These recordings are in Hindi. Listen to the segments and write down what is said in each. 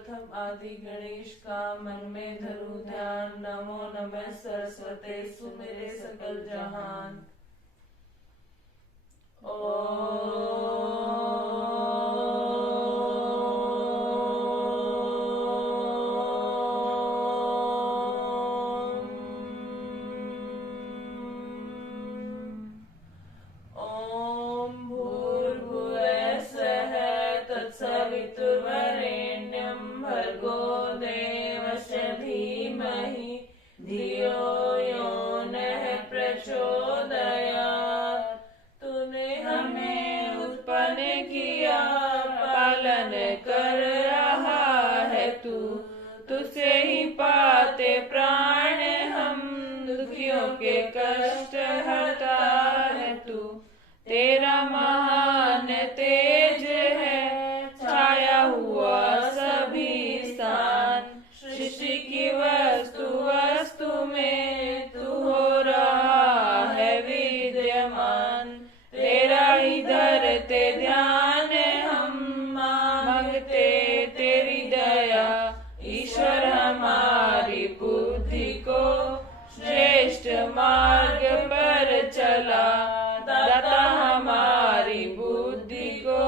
प्रथम आदि गणेश का मन में धरू ध्यान। नमो नमः सरस्वते सुमिरे सकल जहान। तत्सवितुर्वरेण्यं भर्गो देवस्य धीमहि धियो यो नः प्रचोदयात्। तूने हमें उत्पन्न किया, पालन कर रहा है तू। तुझसे ही पाते प्राण हम, दुखियों के कष्ट हरता है तू। तेरा महान तेज है, छाया हुआ सभी स्थान। सृष्टि की वस्तु वस्तु में तू हो रहा है विद्यमान। तेरा ही धरते ध्यान हम, मांगते तेरी दया। ईश्वर हमारी बुद्धि को श्रेष्ठ मार्ग पर चला। दाता हमारी बुद्धि को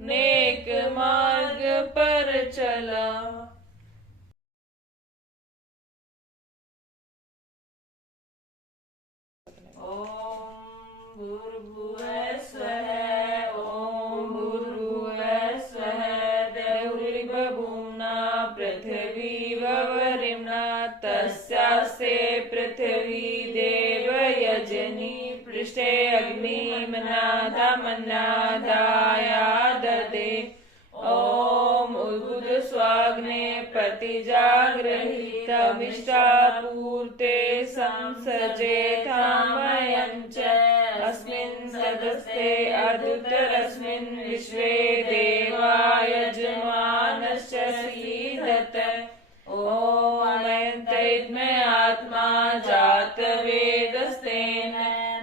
नेक मार्ग पर चला। ओम भूर्भुवः स्वः, ओम भूर्भुवः स्वः। देवृभूम्ना पृथिवी ववरिम्ना, तस्यास्ते पृथिवी देवयजनी। पृष्ठे अग्निमन्नादामन्नादाया ददे। ओम उद्बुध स्वाग्ने प्रतिजागृहीतमिष्टापूर्ते संसजेथामयं च। अस्मिन् सदस्ते अर्धुतरस्मिन् विश्वे देवा यजमानश्च सीदत। ओम अयन्तैद्मे आत्मा जातवेदस्तेन।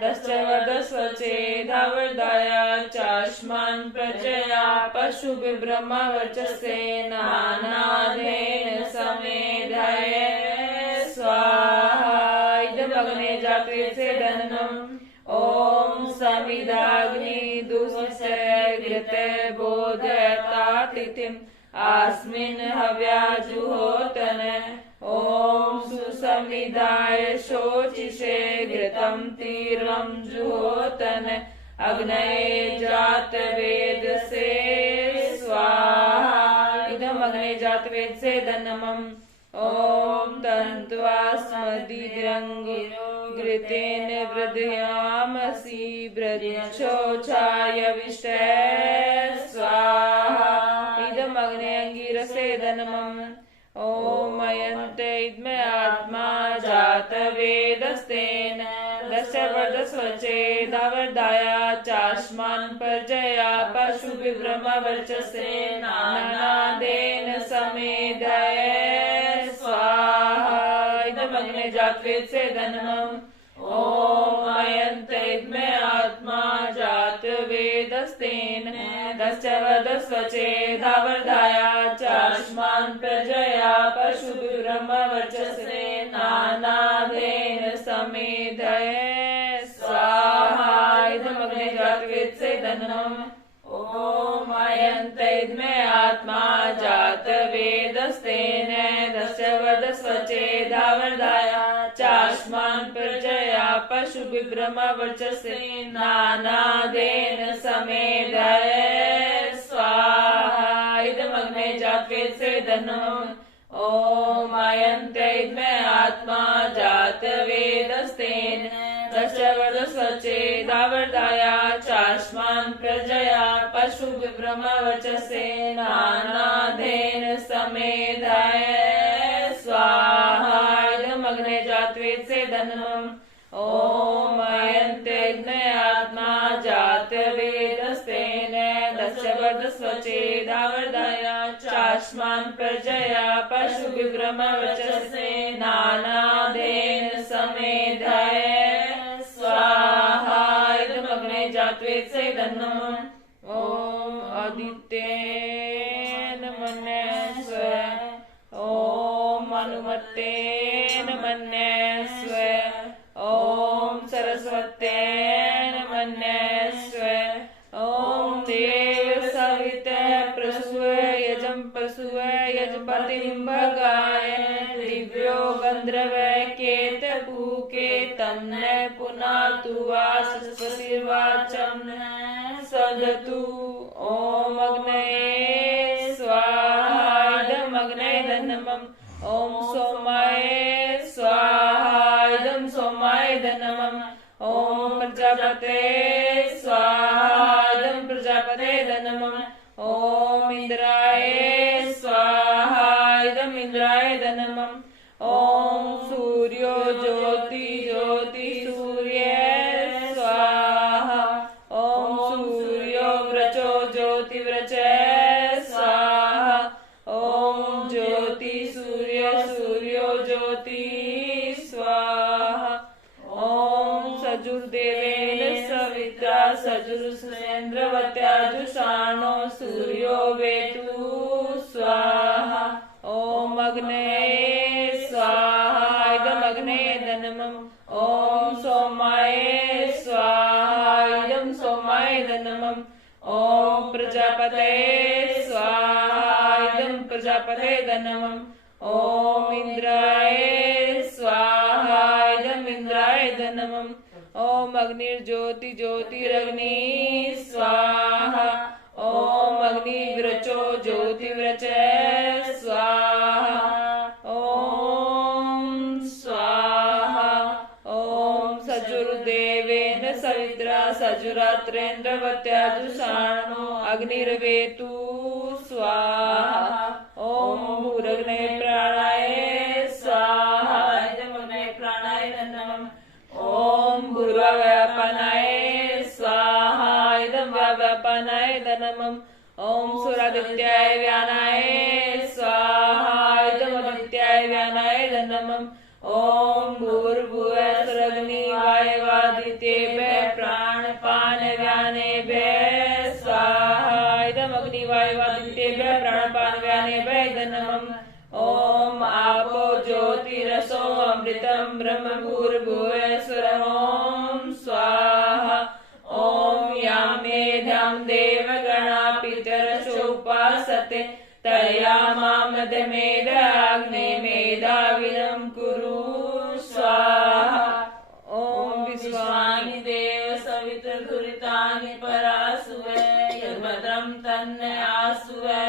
दश्चवदस्वचेधावर्धाया चास्मान् प्रजया पशुभिर्ब्रह्मवर्चसेन नानादेन समेधाय स्वाहा। इदमग्ने जातवेदसे दन्नम्। ओम समिदाग्नि दुःसृते बोधयतातिथिम् अस्मिन् हव्याजुहोतन। ओम सुसमिदाय शोचिषे घृतं तीर्वं जुहोतन। अग्नये जातवेदसे स्वाहा। इदमग्ने जातवेदसे दन्नमम्। ओम तन्त्वास्मदीरङ्गिरो घृतेन वृद्धयामसि वृक्षोच्छाय विष्टय स्वाहा। इदमग्ने अंगिरसे दन्नमम्। ओम अयन्ते इद्मे आत्मा जातवेदस्तेन। दशवर्धस्वचेदावर्धाया चास्मान् प्रजया पशुभिर्ब्रह्मवर्चसेन नानादेन समेधाय स्वाहा। इदमग्ने जातवेदसे दन्नमम्। ओम अयन्ते इद्मे आत्मा जातवेदस्तेन। दशवर्धस्वचेदावर्धाया चास्मान् प्रजया पशुभिर्ब्रह्मवर्चसेन नानादेन समेधाय स्वाहा। इदमग्ने जातवेदसे दन्नमम्। ओम अयन्ते इद्मे आत्मा जातवेदस्तेन। दशवर्धस्वचेदावर्धाया चास्मान् प्रजया पशुभिर्ब्रह्मवर्चसेन नानादेन समेधाय स्वाहा। इदमग्ने जातवेदसे दन्नमम्। ओम अयन्ते इद्मे आत्मा जातवेदस्तेन। दशवर्धस्वचेदावर्धाया चास्मान् प्रजया पशुभिर्ब्रह्मवर्चसेन नानादेन समेधाय स्वाहा। इदमग्ने जातवेदसे दन्नमम्। ओम अयन्ते इद्मे आत्मा जातवेदस्तेन। दशवर्धस्वचेदावर्धाया चास्मान् प्रजया पशुभिर्ब्रह्मवर्चसेन नानादेन समेधाय स्वाहा। इदमग्ने जातवेदसे दन्नमम्। ओम आदित्येन मनः भानुमतेन मन्यस्व ॐ सरस्वत्येन मन्यस्व ॐ देव सवितः प्रसूय यजं पशुव यजपतिं भगाय दिव्यो गन्धर्वैकेतपूके तन्न पुनातु वाचस्पतिर्वाचं सदतु ॐ अग्नये स्वाहा इदम् अग्नये नमः ॐ सोमाय स्वाहा इदं सोमाय नमः ॐ प्रजापते स्वाहा इदं प्रजापते नमः ॐ इन्द्राय स्वाहा इदम् इन्द्राय नमः ॐ सूर्यो ज्योति ज्योति सूर्य स्वाहा ॐ सूर्यो व्रचो ज्योति व्रच स्वाहा ॐ ज्योति सूर्य सूर्यो ज्योति स्वाहा ॐ सजुर्देवेन सविता सजुर्सेन्द्रवत्या जुषाणो सूर्यो वेतु स्वाहा ॐ अग्नये स्वाहा इदम् अग्नये नमः ॐ सोमाय स्वाहा इदं सोमाय नमः ॐ प्रजापते स्वाहा इदं प्रजापते नमः ॐ इन्द्राय स्वाहा इदम् इन्द्राय नमः ॐ अग्निर्ज्योति ज्योतिरग्नि स्वाहा ॐ अग्निव्रचो ज्योतिव्रच स्वाहा ॐ स्वाहा ॐ सजुर्देवेन सवित्रा सजुरात्रेन्द्रवत्या जुषाणो अग्निर्वेतु स्वाहा ॐ भूरग्ने प्राणाय स्वाहा इदमग्ने प्राणाय नमः ॐ भूर्व्यापानाय स्वाहा इदं व्यापानाय नमः ॐ सुरादित्याय व्यानाय स्वाहा इदमदित्याय व्यानाय नमः ॐ भूर्भुवः सुरग्नि वायवादित्येभ्यः प्राणपानव्यानेभ्यः स्वाहा इदमग्निवायवादित्येभ्यः प्राणपानव्यानेभ्यः नमः ॐ आपो ज्योतिरसो अमृतं ब्रह्म भूर्भुवः स्वरः ॐ स्वाहा ॐ यां मेधां देवगणा पितरसोपासते तया मामदमेधाग्ने मेधाविनं कुरु स्वाहा ॐ विश्वानि देव सवितुर्धुरितानि परासुवे यद्भद्रं तन्न आसुवे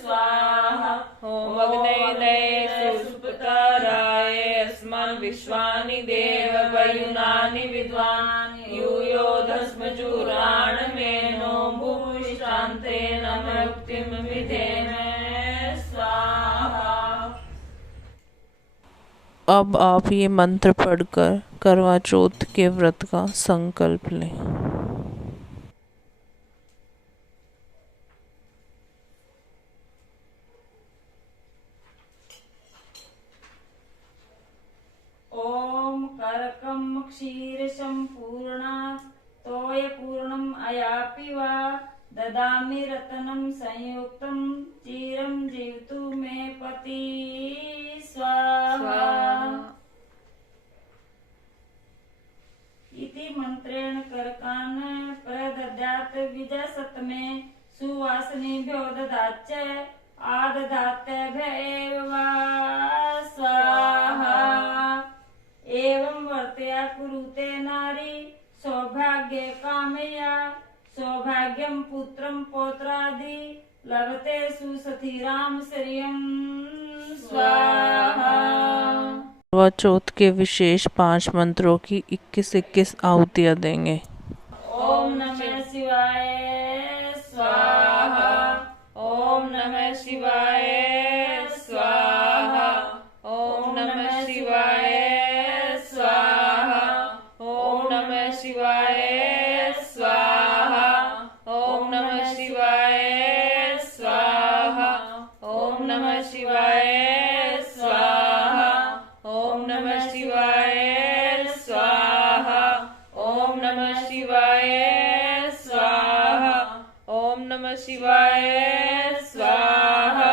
स्वाहा ॐ अग्नये सुपताराय अस्मान् विश्वानि देव वयुनानि विद्वान् यूयोधस्मचूरान् मेनो भूमिष्ठान्ते नमः युक्तिं विधेम स्वाहा। अब आप ये मंत्र पढ़कर करवा चौथ के व्रत का संकल्प लें। ॐ करकं क्षीरशं पूर्णा तोयपूर्णम् अयापि वा ददामि रत्नं संयुक्तं चिरं जीवतु मे पति स्वाहा इति मंत्रेण करकान् प्रदद्यात् विजयसप्तमे सुवासिनीभ्यो ददाच्च आददात्यभ्य एव वा स्वाहा एवं वर्तया कुरुते नारी सौभाग्य कामया सौभाग्यं पुत्रं पौत्रादि लभते सुसथिराम श्रियं स्वाहा। करवा चौथ के विशेष 5 मंत्रों की 21-21 आहुतियाँ देंगे। ओम नमः शिवाय स्वाहा। ओम नमः शिवाय स्वाहा। ओम नमः शिवाय स्वाहा। ओम नमः शिवाय स्वाहा। ओम नमः शिवाय स्वाहा। ओम नमः शिवाय स्वाहा। ओम नमः शिवाय स्वाहा। ओम नमः शिवाय स्वाहा। ओम नमः शिवाय स्वाहा।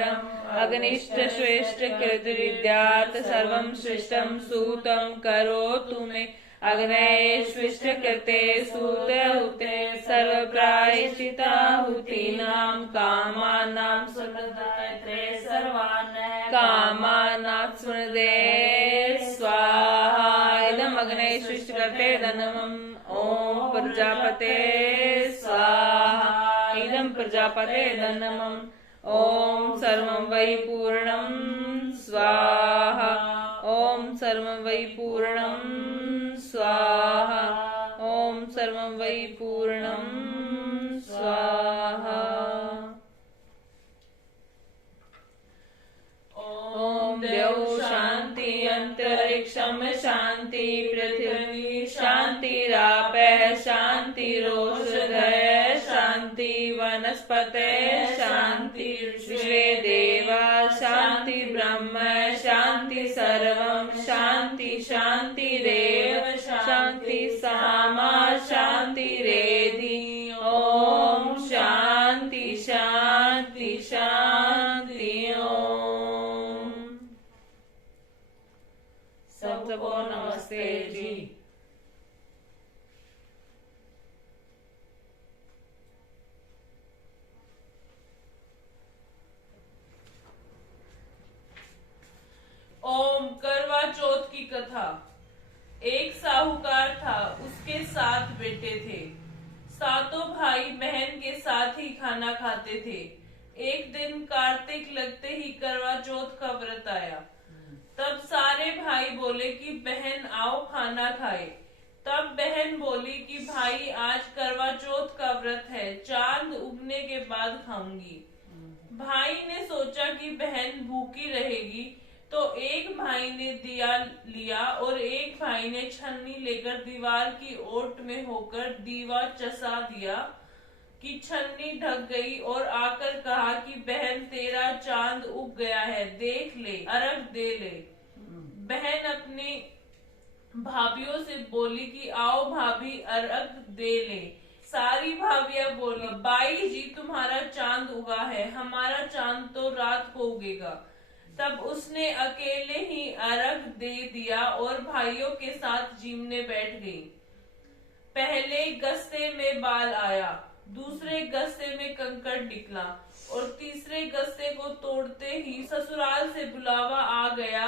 परम अग्निष्ठ श्रेष्ठ कृत विद्यात् सर्वं सृष्टं सूतं करोतु मे अग्नये स्विष्ट कृते सूत हुते सर्व प्रायश्चिताहुतीनां कामानां सुनदायत्रे सर्वान् कामानां स्मृते स्वाहा इदम् अग्नये स्विष्ट कृते धनमम् ॐ प्रजापते स्वाहा इदं प्रजापते धनमम् ॐ सर्वं वै पूर्णं स्वाहा ॐ सर्वं वै पूर्णं स्वाहा ॐ सर्वं वै पूर्णं स्वाहा ॐ द्यौ शान्ति अन्तरिक्षं शान्ति पृथिवी शान्तिरापः शान्तिरोषधयः शान्ति वनस्पतयः शान्ति विश्वे देवा शान्ति ब्रह्म शान्ति सर्वं शान्ति शान्तिरेव शान्ति सामा शान्तिरेधि ॐ शान्ति शान्ति शान्ति ॐ। सबको नमस्ते जी। ओम करवा चौथ की कथा। एक साहूकार था, उसके 7 बेटे थे। सातों भाई बहन के साथ ही खाना खाते थे। एक दिन कार्तिक लगते ही करवा चौथ का व्रत आया। तब सारे भाई बोले कि बहन आओ खाना खाए। तब बहन बोली कि भाई आज करवा चौथ का व्रत है, चांद उगने के बाद खाऊंगी। भाई ने सोचा कि बहन भूखी रहेगी, तो एक भाई ने दिया लिया और एक भाई ने छन्नी लेकर दीवार की ओट में होकर दीवा चसा दिया कि छन्नी ढक गई और आकर कहा कि बहन तेरा चांद उग गया है, देख ले, अर्घ दे ले। बहन अपनी भाभियों से बोली कि आओ भाभी अर्घ दे ले। सारी भाभियां बोली बाई जी तुम्हारा चांद उगा है, हमारा चांद तो रात को उगेगा। तब उसने अकेले ही अर्घ दे दिया और भाइयों के साथ जीमने बैठ गई। पहले गस्ते में बाल आया, दूसरे गस्ते में कंकड़ निकला और तीसरे गस्ते को तोड़ते ही ससुराल से बुलावा आ गया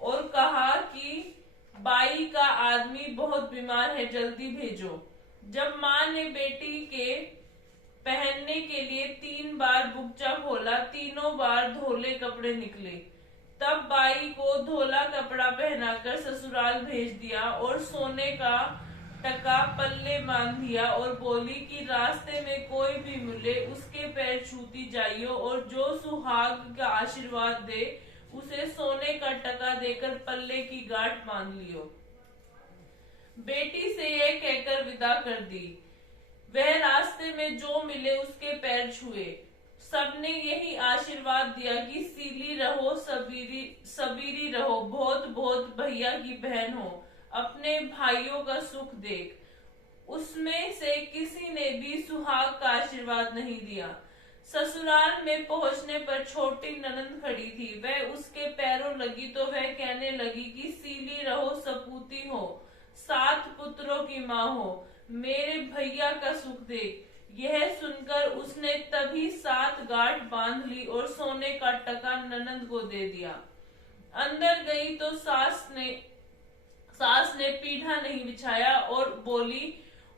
और कहा कि बाई का आदमी बहुत बीमार है, जल्दी भेजो। जब माँ ने बेटी के पहनने के लिए 3 बार बुकचा खोला, तीनों बार धोले कपड़े निकले। तब बाई को धोला कपड़ा पहनाकर ससुराल भेज दिया और सोने का टका पल्ले बांध दिया और बोली कि रास्ते में कोई भी मिले उसके पैर छूती जाइयो और जो सुहाग का आशीर्वाद दे उसे सोने का टका देकर पल्ले की गांठ बांध लियो। बेटी से यह कहकर विदा कर दी। वह रास्ते में जो मिले उसके पैर छुए। सबने यही आशीर्वाद दिया कि सीली रहो, सबीरी रहो, बहुत बहुत भैया की बहन हो, अपने भाइयों का सुख देख। उसमें से किसी ने भी सुहाग का आशीर्वाद नहीं दिया। ससुराल में पहुंचने पर छोटी ननंद खड़ी थी। वह उसके पैरों लगी तो वह कहने लगी कि सीली रहो, सपूती हो, 7 पुत्रों की माँ हो, मेरे भैया का सुख देख। यह सुनकर उसने तभी 7 गांठ बांध ली और सोने का टका ननंद को दे दिया। अंदर गई तो सास ने पीढ़ा नहीं बिछाया और बोली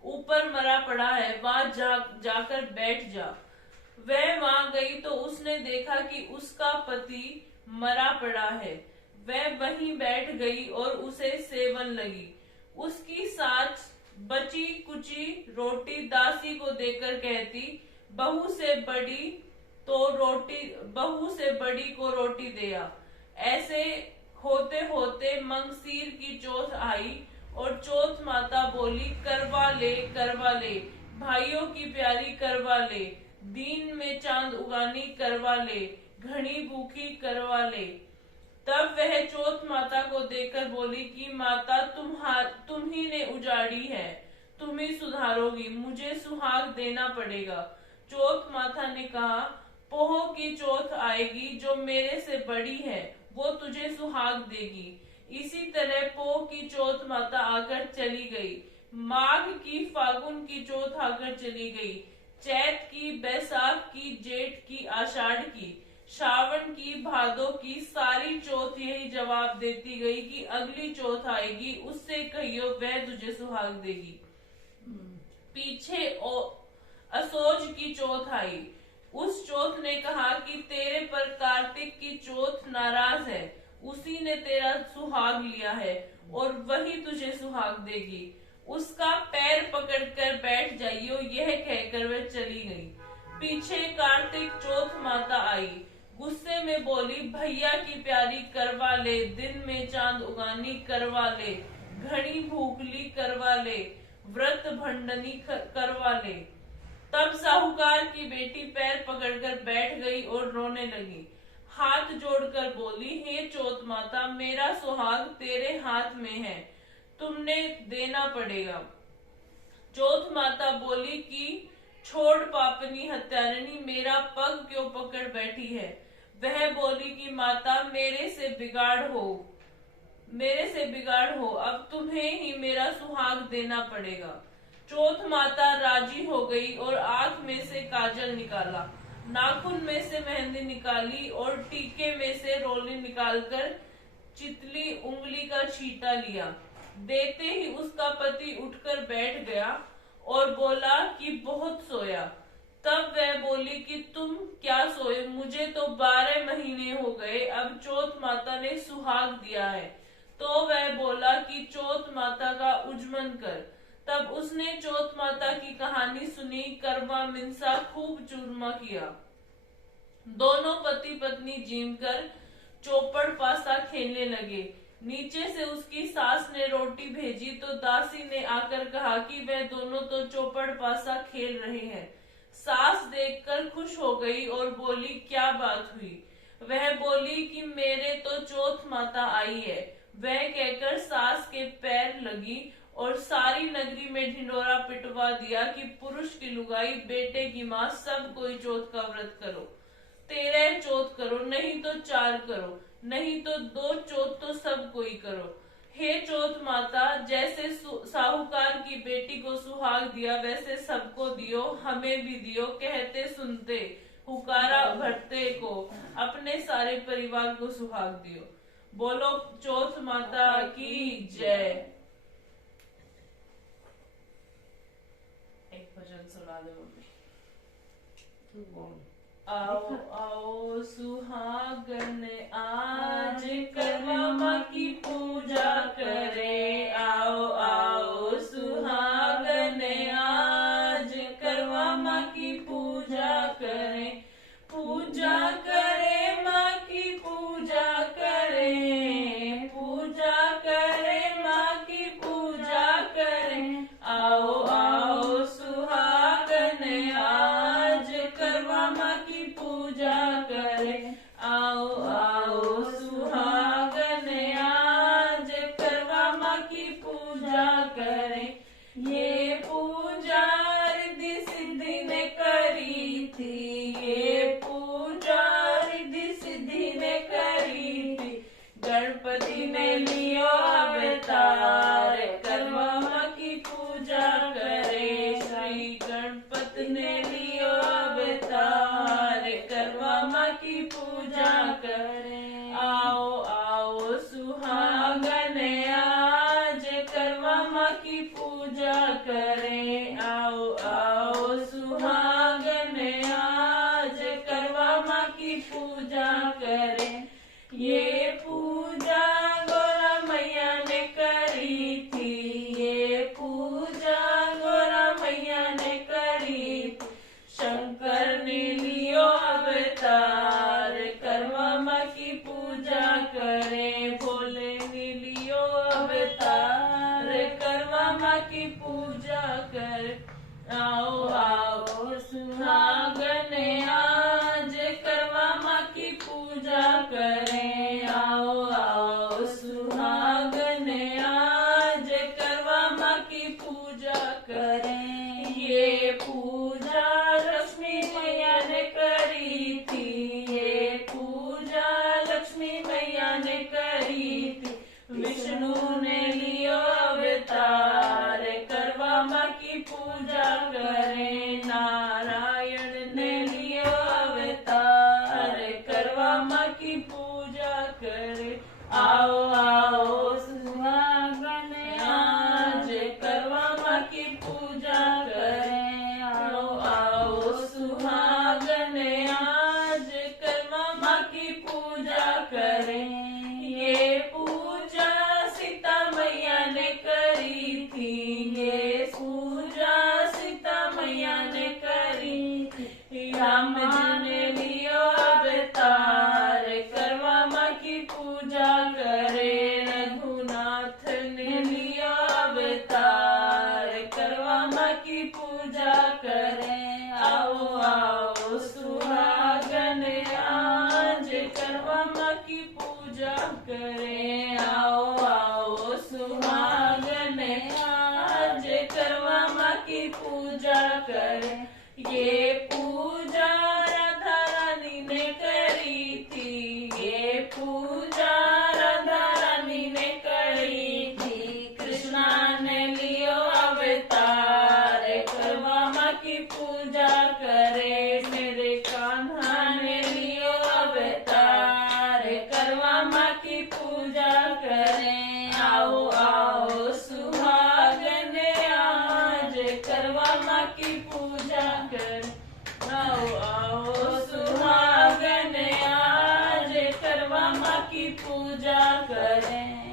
ऊपर मरा पड़ा है, वहां जाकर बैठ जा। वह वहां गई तो उसने देखा कि उसका पति मरा पड़ा है। वह वहीं बैठ गई और उसे सेवन लगी। उसकी सास बची कुची रोटी दासी को देकर कहती बहू से बड़ी को रोटी दिया। ऐसे होते होते मंगसीर की चौथ आई और चौथ माता बोली करवा ले भाइयों की प्यारी करवा ले, दिन में चांद उगानी करवा ले, घनी भूखी करवा ले। तब वह चौथ माता को देखकर बोली कि माता तुम ही ने उजाड़ी है, तुम ही सुधारोगी, मुझे सुहाग देना पड़ेगा। चौथ माता ने कहा पोह की चौथ आएगी जो मेरे से बड़ी है, वो तुझे सुहाग देगी। इसी तरह पोह की चौथ माता आकर चली गई। माघ की फागुन की चौथ आकर चली गई। चैत की, बैसाख की, जेठ की, आषाढ़ की, श्रावण की, भादो की, सारी चौथ यही जवाब देती गई कि अगली चौथ आएगी, उससे कहियो वह तुझे सुहाग देगी। पीछे असोज की चौथ आई। उस चौथ ने कहा कि तेरे पर कार्तिक की चौथ नाराज है, उसी ने तेरा सुहाग लिया है और वही तुझे सुहाग देगी। उसका पैर पकड़कर बैठ जाइयो, यह कहकर वह चली गई। पीछे कार्तिक चौथ माता आई। गुस्से में बोली, भैया की प्यारी करवा ले, दिन में चांद उगानी करवा ले, घड़ी भूखली करवा ले, व्रत भंडनी करवा ले। तब साहूकार की बेटी पैर पकड़कर बैठ गई और रोने लगी। हाथ जोड़कर बोली, हे चौथ माता, मेरा सुहाग तेरे हाथ में है, तुमने देना पड़ेगा। चौथ माता बोली कि छोड़ पापनी हत्यारिणी, मेरा पग क्यों पकड़ बैठी है। वह बोली कि माता मेरे से बिगाड़ हो, अब तुम्हें ही मेरा सुहाग देना पड़ेगा। चौथ माता राजी हो गई और आंख में से काजल निकाला, नाखून में से मेहंदी निकाली और टीके में से रोली निकालकर चितली उंगली का छींटा लिया। देते ही उसका पति उठकर बैठ गया और बोला कि बहुत सोया। तब वह बोली कि तुम क्या सोए, मुझे तो 12 महीने हो गए, अब चौथ माता ने सुहाग दिया है। तो वह बोला कि चौथ माता का उज्जमन कर। तब उसने चौथ माता की कहानी सुनी, करवा मिंसा खूब चूरमा किया। दोनों पति पत्नी जीमकर चौपड़ पासा खेलने लगे। नीचे से उसकी सास ने रोटी भेजी तो दासी ने आकर कहा कि वह दोनों तो चौपड़ पासा खेल रहे हैं। सास देखकर खुश हो गई और बोली, क्या बात हुई। वह बोली कि मेरे तो चौथ माता आई है। वह कहकर सास के पैर लगी और सारी नगरी में ढिंडोरा पिटवा दिया कि पुरुष की लुगाई, बेटे की माँ, सब कोई चौथ का व्रत करो। 13 चौथ करो, नहीं तो 4 करो, नहीं तो 2 चौथ तो सब कोई करो। हे चौथ माता, जैसे साहूकार की बेटी को सुहाग दिया वैसे सबको दियो, हमें भी दियो। कहते सुनते हुकारा भरते को, अपने सारे परिवार को सुहाग दियो। बोलो चौथ माता की जय। एक भजन सुना दो मम्मी। आओ आओ सुहागन आज करवा माँ की पूजा करे। आओ आओ सुहागन आज करवा माँ की पूजा करे। पूजा करे माँ की पूजा करे, पूजा करे माँ की पूजा करे। आओ आओ सुहागन आज करवा माँ की पूजा करे। आओ आओ सुहागन आज करवा माँ की पूजा करे। ये पूजा रिद्धि सिद्धि ने करी थी, ये पूजा रिद्धि सिद्धि ने करी थी। गणपति ने लियो अवतार, करवा माँ की पूजा करे। श्री गणपति ने लियो अवतार, करवा माँ की पूजा करे। आओ आओ सुहागन आज करवा माँ की पूजा करे। आओ आओ सुहागन आज करवा माँ की पूजा करे। ये पूजा गोरा मैया ने करी थी, ये पूजा गोरा मैया ने करी थी। शंकर ने लियो अवतार, करवा माँ की पूजा करे। भोले ने लियो अवतार, करवा माँ की पूजा करे। आओ आओ सुहागन आज करवा माँ की पूजा करे। आओ पूजा करे। आओ आओ सुहागन आज करवा माँ की पूजा करे। आओ आओ सुहागन आज करवा माँ की पूजा करे। ये पूजा सीता मैया ने करी थी, ये पूजा सीता मैया ने करी थी। राम जी ने लियो अवतार करवा माँ की पूजा करे। रघुनाथ ने लियो अवतार करवा माँ की पूजा करे। आओ आओ सुहागन आज करवा माँ की पूजा करे। आओ आओ सुहागन आज करवा माँ की पूजा करे। ये पूजा राधा रानी ने करी थी, ये पूजा राधा रानी ने करी थी। कृष्णा ने लियो अवतार करवा माँ की पूजा करे। मेरे कान्हा ने लियो अवतार करवा माँ की पूजा करे। आओ आओ सुहागन आज करवा माँ की पूजा करे। आओ आओ सुहागन आज करवा माँ की पूजा करे।